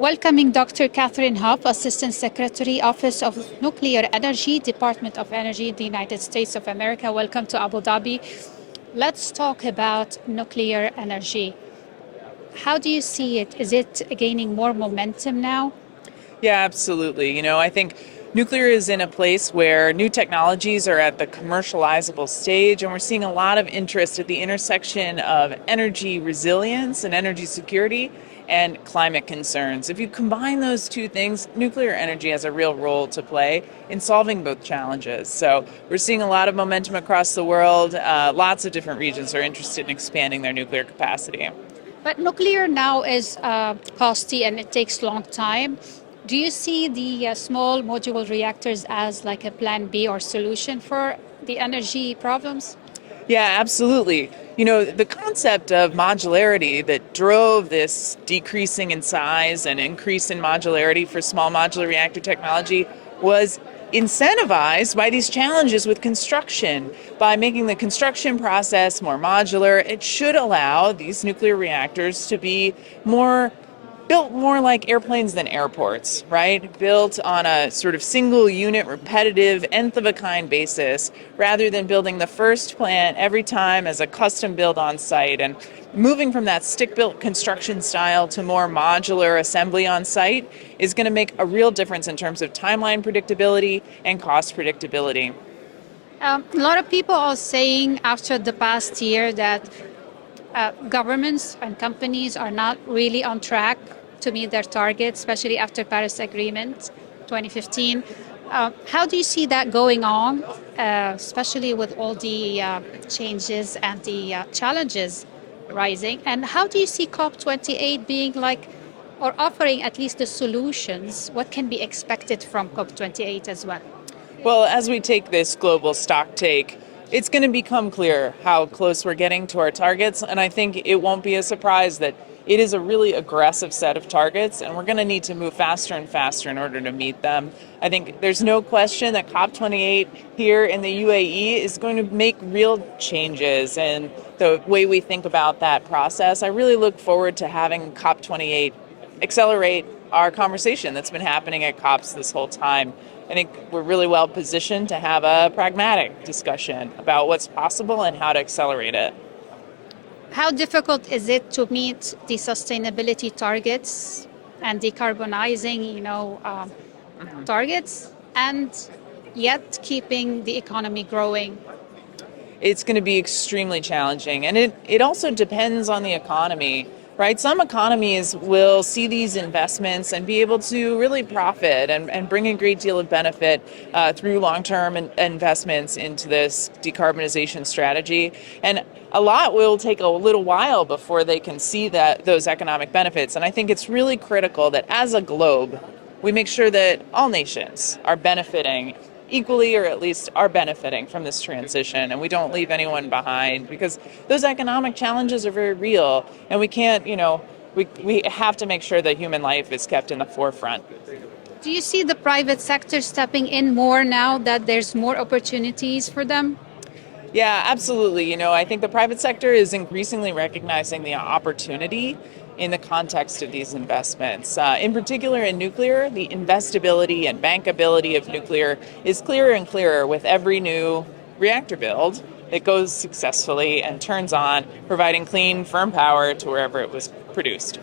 Welcoming Dr. Kathryn Huff, Assistant Secretary, Office of Nuclear Energy, Department of Energy in the United States of America. Welcome to Abu Dhabi. Let's talk about nuclear energy. How do you see it? Is it gaining more momentum now? Yeah, absolutely. I think nuclear is in a place where new technologies are at the commercializable stage, and we're seeing a lot of interest at the intersection of energy resilience and energy security and climate concerns. If you combine those two things, nuclear energy has a real role to play in solving both challenges. So we're seeing a lot of momentum across the world. Lots of different regions are interested in expanding their nuclear capacity. But nuclear now is costly and it takes a long time. Do you see the small modular reactors as like a plan B or solution for the energy problems? Yeah, absolutely. The concept of modularity that drove this decreasing in size and increase in modularity for small modular reactor technology was incentivized by these challenges with construction. By making the construction process more modular, it should allow these nuclear reactors to be built more like airplanes than airports, right? Built on a sort of single unit, repetitive, nth of a kind basis, rather than building the first plant every time as a custom build on site. And moving from that stick-built construction style to more modular assembly on site is going to make a real difference in terms of timeline predictability and cost predictability. A lot of people are saying after the past year that governments and companies are not really on track to meet their targets, especially after Paris Agreement 2015. How do you see that going on, especially with all the changes and the challenges rising? And how do you see COP28 being like, or offering at least the solutions? What can be expected from COP28 as well? Well, as we take this global stock take, it's going to become clear how close we're getting to our targets, and I think it won't be a surprise that it is a really aggressive set of targets, and we're going to need to move faster and faster in order to meet them. I think there's no question that COP28 here in the UAE is going to make real changes in the way we think about that process. I really look forward to having COP28 accelerate our conversation that's been happening at COPs this whole time. I think we're really well positioned to have a pragmatic discussion about what's possible and how to accelerate it. How difficult is it to meet the sustainability targets and decarbonizing, targets, and yet keeping the economy growing? It's going to be extremely challenging, and it also depends on the economy. Right, some economies will see these investments and be able to really profit and bring a great deal of benefit through long-term investments into this decarbonization strategy. And a lot will take a little while before they can see those economic benefits. And I think it's really critical that as a globe, we make sure that all nations are benefiting equally, or at least are benefiting from this transition, and we don't leave anyone behind, because those economic challenges are very real, and we can't, we have to make sure that human life is kept in the forefront. Do you see the private sector stepping in more now that there's more opportunities for them? Yeah, absolutely. I think the private sector is increasingly recognizing the opportunity in the context of these investments. In particular, in nuclear, the investability and bankability of nuclear is clearer and clearer with every new reactor build that goes successfully and turns on, providing clean, firm power to wherever it was produced.